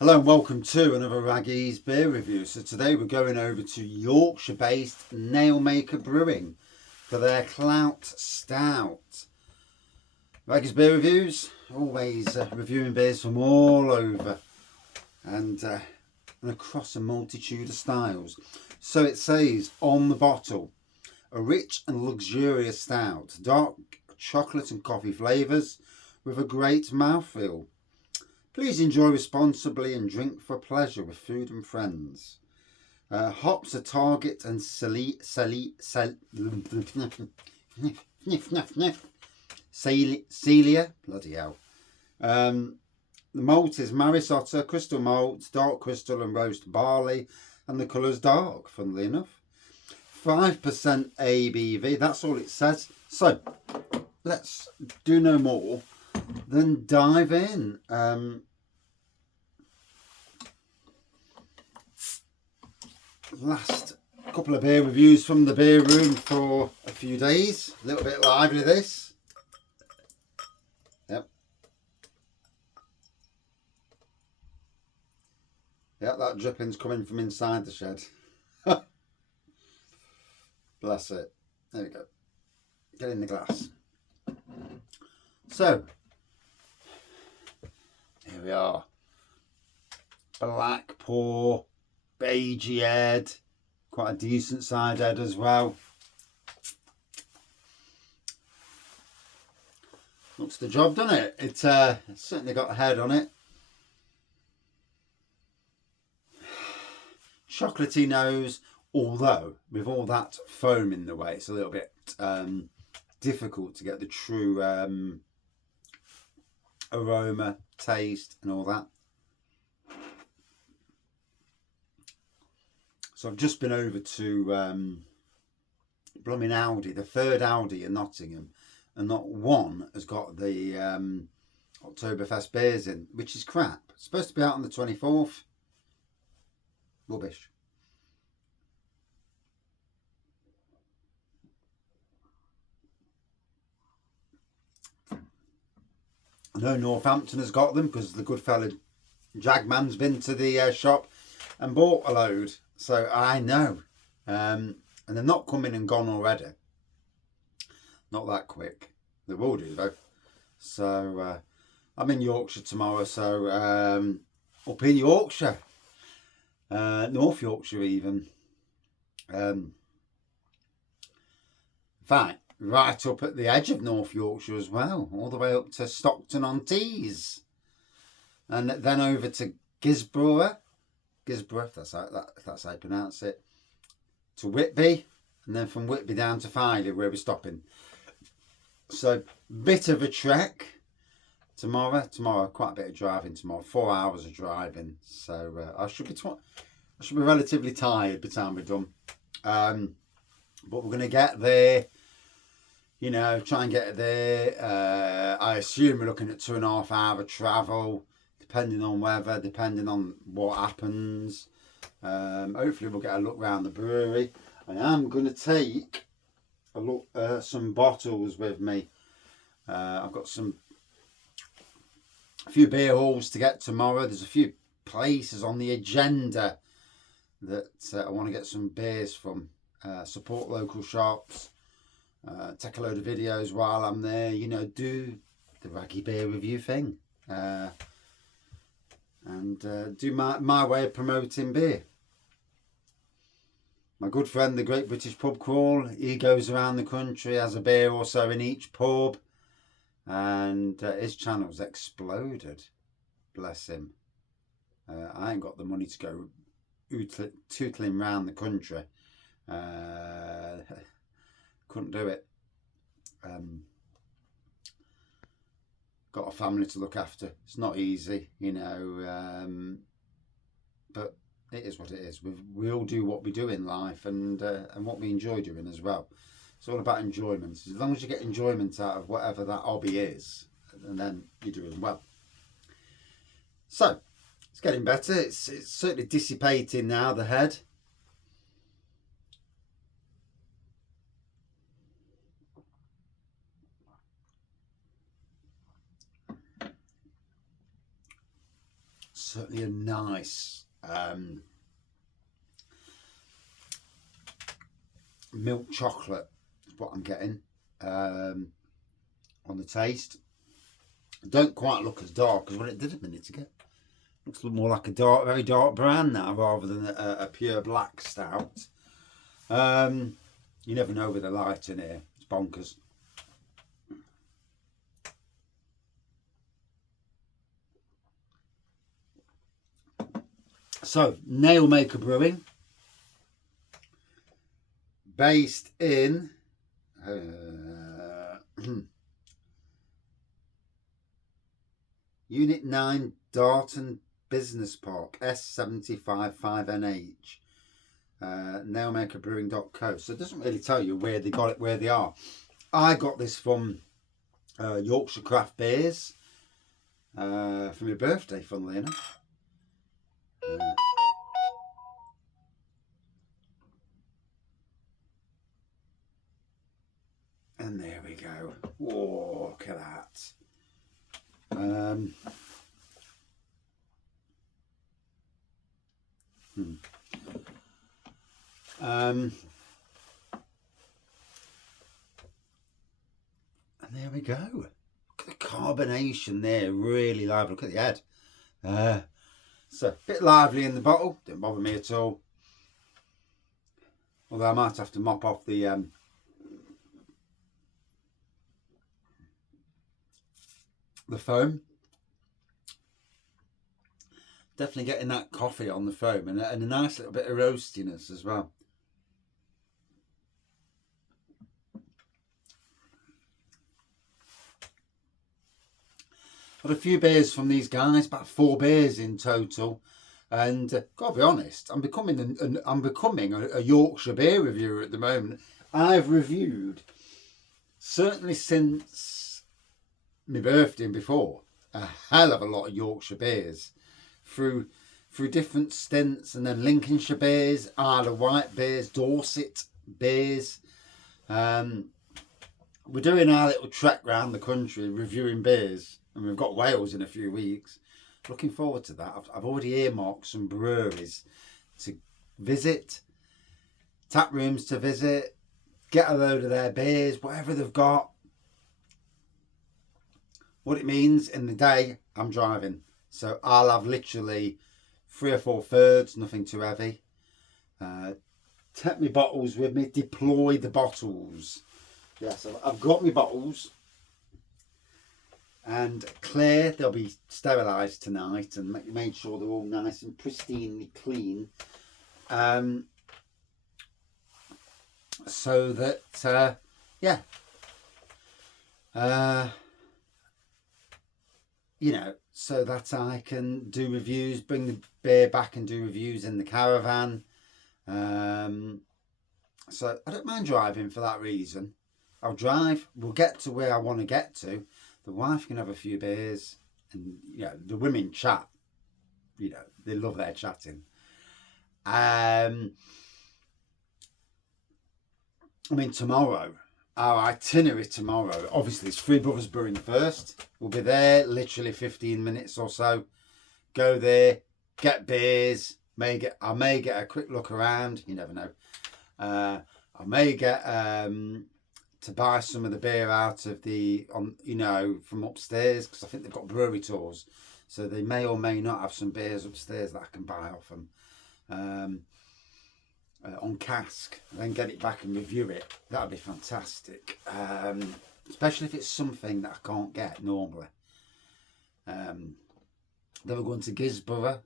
Hello and welcome to another Raggy's beer review. So today we're going over to Yorkshire based Nailmaker Brewing for their Clout Stout. Raggy's beer reviews, always reviewing beers from all over and across a multitude of styles. So it says on the bottle, a rich and luxurious stout, dark chocolate and coffee flavours with a great mouthfeel. Please enjoy responsibly and drink for pleasure with food and friends. Hops are target and Celia, bloody hell. The malt is Marisotta, crystal malt, dark crystal and roast barley, and the colour's dark, funnily enough. 5% ABV, that's all it says. So, let's do no more than dive in. Last couple of beer reviews from the beer room for a few days. A little bit lively this. Yep. Yep, that dripping's coming from inside the shed. Bless it. There we go. Get in the glass. So, here we are. Black pour, beigey head, quite a decent side head as well. Looks the job, doesn't it? It's certainly got a head on it. Chocolatey nose, although with all that foam in the way, it's a little bit difficult to get the true aroma, taste and all that. So I've just been over to blooming Aldi, the third Aldi in Nottingham, and not one has got the Oktoberfest beers in, which is crap. It's supposed to be out on the 24th. Rubbish. I know Northampton has got them because the good fella Jagman's been to the shop and bought a load. So I know. And they're not coming and gone already. Not that quick. They will do though. So I'm in Yorkshire tomorrow. So up in Yorkshire. North Yorkshire even. In fact, right up at the edge of North Yorkshire as well. All the way up to Stockton-on-Tees. And then over to Gisborough, if that's how you pronounce it, to Whitby, and then from Whitby down to Filey, where we're stopping. So, bit of a trek tomorrow. Quite a bit of driving tomorrow. 4 hours of driving. So I should be relatively tired by the time we're done. But we're going to get there. You know, try and get there. I assume we're looking at 2.5 hour travel. Depending on weather, depending on what happens. Hopefully we'll get a look around the brewery. I am going to take a look at some bottles with me. I've got a few beer halls to get tomorrow. There's a few places on the agenda that I want to get some beers from. Support local shops. Take a load of videos while I'm there. You know, do the Raggy beer review thing. And do my way of promoting beer. My good friend, the Great British Pub Crawl, he goes around the country, has a beer or so in each pub, and his channel's exploded. Bless him. I ain't got the money to go tootling round the country. Couldn't do it. Got a family to look after. It's not easy, you know, but it is what it is. We all do what we do in life and what we enjoy doing as well. It's all about enjoyment. As long as you get enjoyment out of whatever that hobby is, and then you're doing well. So, it's getting better. It's certainly dissipating now, the head. certainly a nice milk chocolate is what I'm getting on the taste. Don't quite look as dark as what it did a minute ago. Looks more like a dark, very dark brown now rather than a pure black stout. You never know with the light in here. It's bonkers. So, Nailmaker Brewing, based in Unit 9, Darton Business Park, S75 5NH. Nailmakerbrewing.co. So it doesn't really tell you where they got it, where they are. I got this from Yorkshire Craft Beers for my birthday, funnily enough. And there we go. Whoa, look at that. And there we go. Look at the carbonation there, really lively. Look at the head. So a bit lively in the bottle, didn't bother me at all. Although I might have to mop off the foam. Definitely getting that coffee on the foam and a nice little bit of roastiness as well. Had a few beers from these guys, about 4 beers in total, and gotta be honest, I'm becoming a Yorkshire beer reviewer at the moment. I've reviewed, certainly since my birthday and before, a hell of a lot of Yorkshire beers through different stints, and then Lincolnshire beers, Isle of Wight beers, Dorset beers. We're doing our little trek around the country reviewing beers, and we've got Wales in a few weeks. Looking forward to that. I've already earmarked some breweries to visit, tap rooms to visit, get a load of their beers, whatever they've got. What it means in the day, I'm driving, so I'll have literally 3 or 4 thirds, nothing too heavy. Take my bottles with me, deploy the bottles. Yeah, so I've got my bottles, and clear. They'll be sterilised tonight and made sure they're all nice and pristinely clean, so that you know, so that I can do reviews, bring the beer back and do reviews in the caravan. So I don't mind driving for that reason. I'll drive, we'll get to where I want to get to. The wife can have a few beers, and you know, the women chat. You know, they love their chatting. I mean, tomorrow, our itinerary tomorrow, obviously it's Three Brothers Brewing first. We'll be there literally 15 minutes or so. Go there, get beers. I may get a quick look around. You never know. I may get to buy some of the beer out of from upstairs, because I think they've got brewery tours, so they may or may not have some beers upstairs that I can buy off them on cask, and then get it back and review it. That'd be fantastic, especially if it's something that I can't get normally. Then we're going to Gisborough,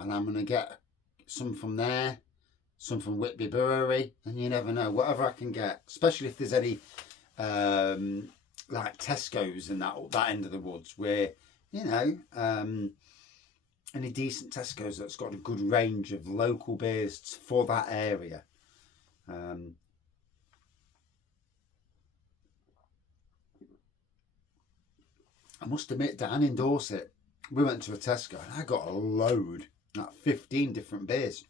and I'm going to get some from there, some from Whitby Brewery, and you never know, whatever I can get, especially if there's any like Tesco's in that end of the woods, where, you know, any decent Tesco's that's got a good range of local beers for that area. I must admit, down in Dorset, we went to a Tesco and I got a load, like 15 different beers,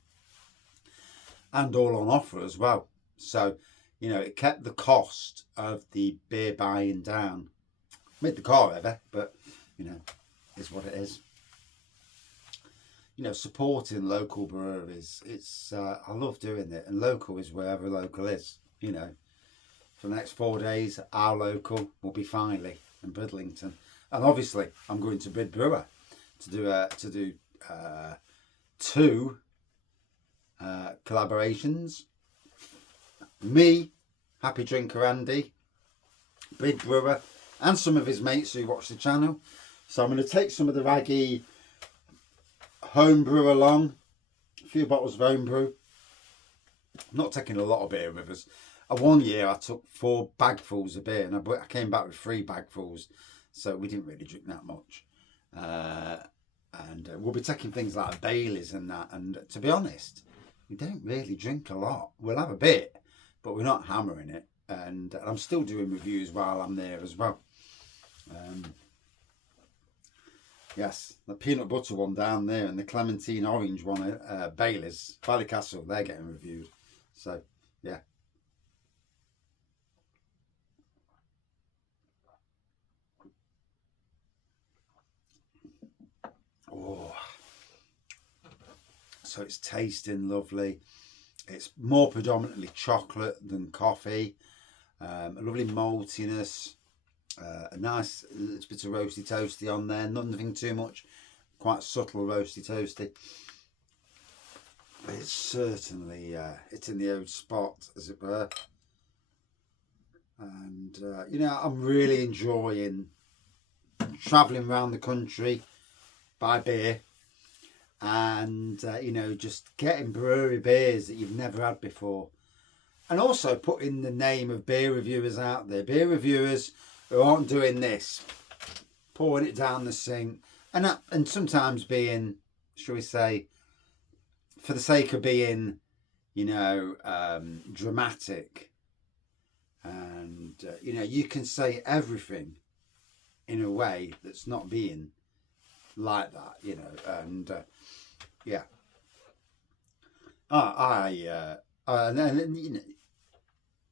and all on offer as well. So, you know, it kept the cost of the beer buying down. Made the car heavy, but, you know, is what it is. supporting local breweries. It's I love doing it, and local is wherever local is. For the next 4 days, our local will be Filey and Bridlington, and obviously I'm going to Brid Brewer to do two collaborations. Me, Happy Drinker Andy, Brid Brewer, and some of his mates who watch the channel. So I'm going to take some of the Raggy homebrew along, a few bottles of homebrew. I'm not taking a lot of beer with us. One year I took 4 bagfuls of beer, and I came back with 3 bagfuls, so we didn't really drink that much. And we'll be taking things like Baileys and that, and to be honest, we don't really drink a lot. We'll have a bit, but we're not hammering it, and I'm still doing reviews while I'm there as well. Yes, the peanut butter one down there and the clementine orange one, Baileys, Ballycastle, they're getting reviewed. So, yeah. Oh, so it's tasting lovely. It's more predominantly chocolate than coffee. A lovely maltiness. A nice little bit of roasty toasty on there, nothing too much, quite subtle roasty toasty. It's certainly it's in the old spot, as it were. And I'm really enjoying travelling around the country by beer, and just getting brewery beers that you've never had before, and also putting the name of beer reviewers out there, beer reviewers who aren't doing this, pouring it down the sink, and sometimes being, shall we say, for the sake of being, dramatic, and you can say everything in a way that's not being like that, and yeah.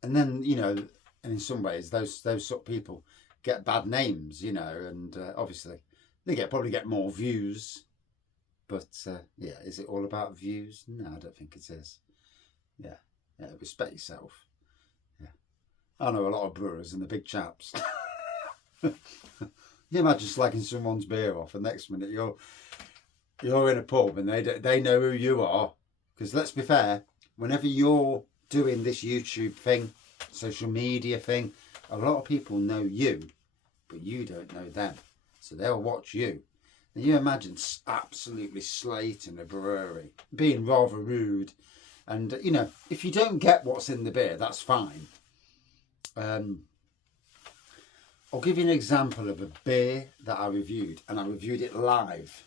And in some ways those sort of people get bad names, and obviously they probably get more views, but yeah, is it all about views? No, I don't think it is. Yeah, respect yourself. Yeah, I know a lot of brewers and the big chaps. You imagine slagging someone's beer off, and next minute you're in a pub and they know who you are. Because let's be fair, whenever you're doing this YouTube thing, social media thing, a lot of people know you, but you don't know them, so they'll watch you. And you imagine absolutely slating a brewery, being rather rude, and if you don't get what's in the beer, that's fine. I'll give you an example of a beer that I reviewed, and I reviewed it live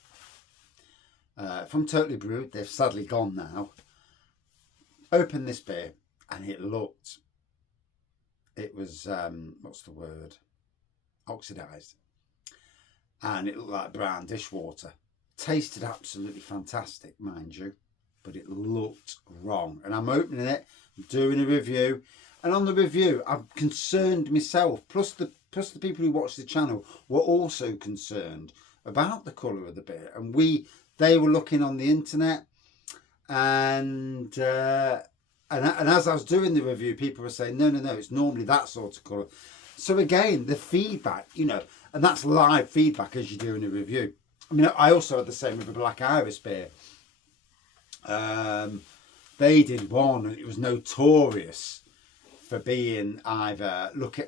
from Totally Brewed. They've sadly gone now. Opened this beer, and it was what's the word, oxidized, and it looked like brown dishwater. Tasted absolutely fantastic, mind you, but it looked wrong. And I'm opening it, doing a review, and on the review I'm concerned myself, plus the people who watch the channel were also concerned about the colour of the beer, and they were looking on the internet, and as I was doing the review, people were saying, no, it's normally that sort of colour. So again, the feedback, and that's live feedback as you're doing a review. I mean, I also had the same with a Black Iris beer. They did one, and it was notorious for being either look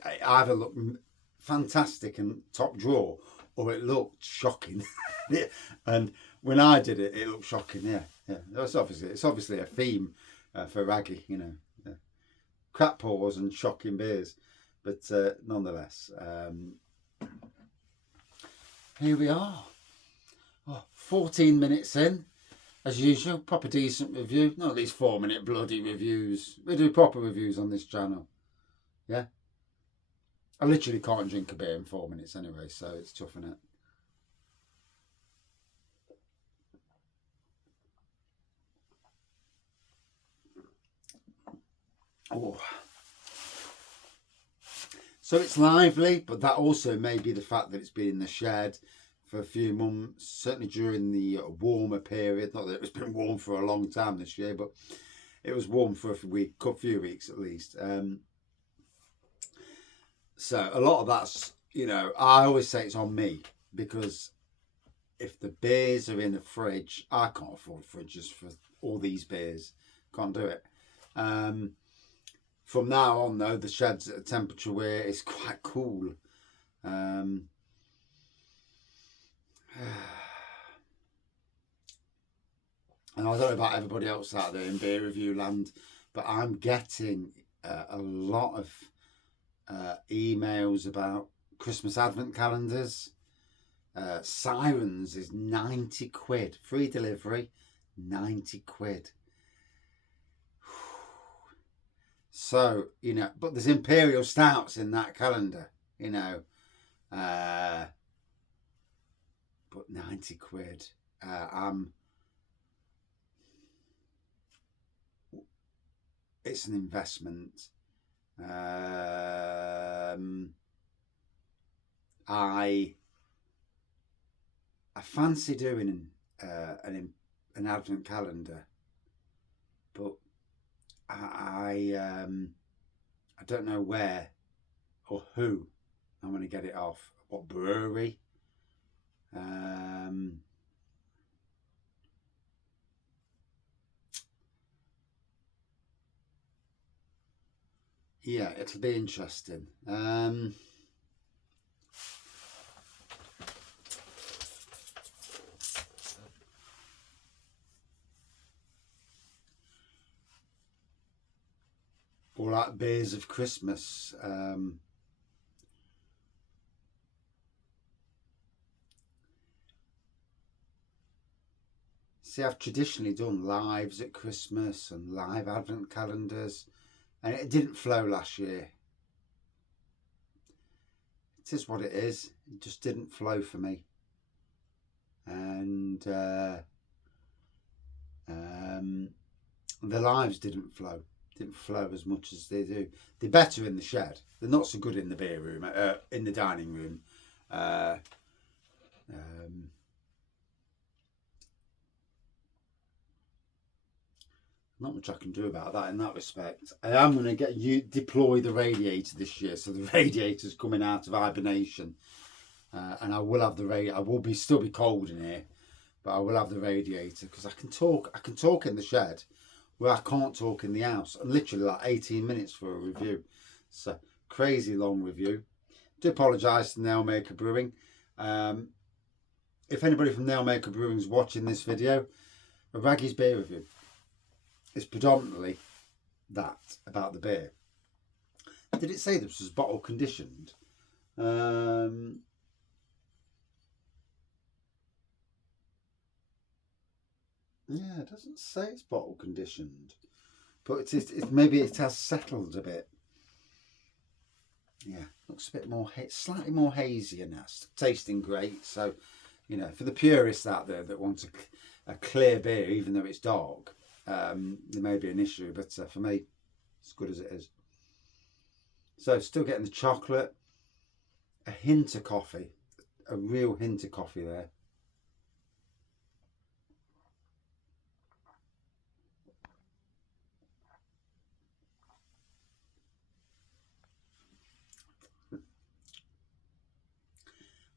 fantastic and top drawer, or it looked shocking. And when I did it, it looked shocking. Yeah. It's obviously a theme for Raggy, crap pours and shocking beers, but nonetheless, here we are. 14 minutes in, as usual. Proper decent review, not these 4-minute bloody reviews. We do proper reviews on this channel. Yeah, I literally can't drink a beer in 4 minutes anyway, so it's tough, isn't it? Oh, so it's lively, but that also may be the fact that it's been in the shed for a few months, certainly during the warmer period. Not that it's been warm for a long time this year, but it was warm for a few weeks at least. So a lot of that's, I always say it's on me, because if the beers are in the fridge, I can't afford fridges for all these beers. Can't do it. From now on, though, the shed's at a temperature where it's quite cool. And I don't know about everybody else out there in beer review land, but I'm getting a lot of emails about Christmas advent calendars. Sirens is 90 quid. Free delivery, 90 quid. So, but there's Imperial Stouts in that calendar, but 90 quid. It's an investment. I fancy doing an advent calendar, but I don't know where or who I'm going to get it off. What brewery? Yeah, it'll be interesting. All that beers of Christmas. See, I've traditionally done lives at Christmas and live advent calendars, and it didn't flow last year. It is what it is. It just didn't flow for me. And the lives didn't flow as much as they do. They're better in the shed. They're not so good in the beer room, in the dining room. Not much I can do about that in that respect. I am going to get deploy the radiator this year, so the radiator's coming out of hibernation, and I will have the I will still be cold in here, but I will have the radiator because I can talk in the shed where I can't talk in the house, and literally like 18 minutes for a review. So crazy long review. Do apologise to Nailmaker Brewing. If anybody from Nailmaker Brewing is watching this video, a Raggy's beer review. It's predominantly that about the beer. Did it say this was bottle conditioned? Yeah, it doesn't say it's bottle conditioned, but maybe it has settled a bit. Yeah, looks a bit more, slightly more hazy and that's tasting great. So, for the purists out there that want a clear beer, even though it's dark, there may be an issue, but for me, it's good as it is. So still getting the chocolate, a hint of coffee, a real hint of coffee there.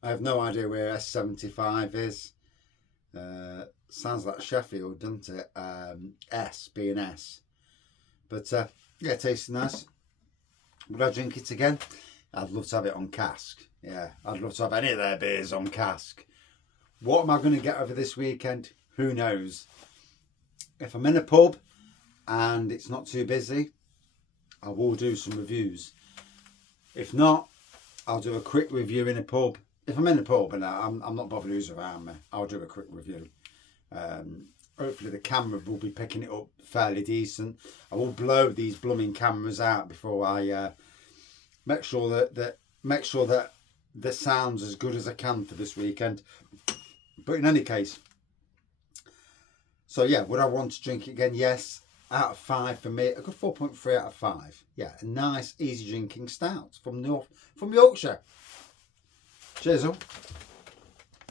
I have no idea where S75 is. Sounds like Sheffield, doesn't it? S, being S. But yeah, tasting nice. Would I drink it again? I'd love to have it on cask. Yeah, I'd love to have any of their beers on cask. What am I going to get over this weekend? Who knows? If I'm in a pub and it's not too busy, I will do some reviews. If not, I'll do a quick review in a pub. If I'm in a pub and I'm not bothered who's around me, I'll do a quick review. Hopefully the camera will be picking it up fairly decent. I will blow these blooming cameras out before I make sure that the sound's as good as I can for this weekend. But in any case, so yeah, would I want to drink it again? Yes. Out of 5 for me, a good 4.3 out of 5. Yeah, a nice, easy drinking stout from Yorkshire. Cheers, all.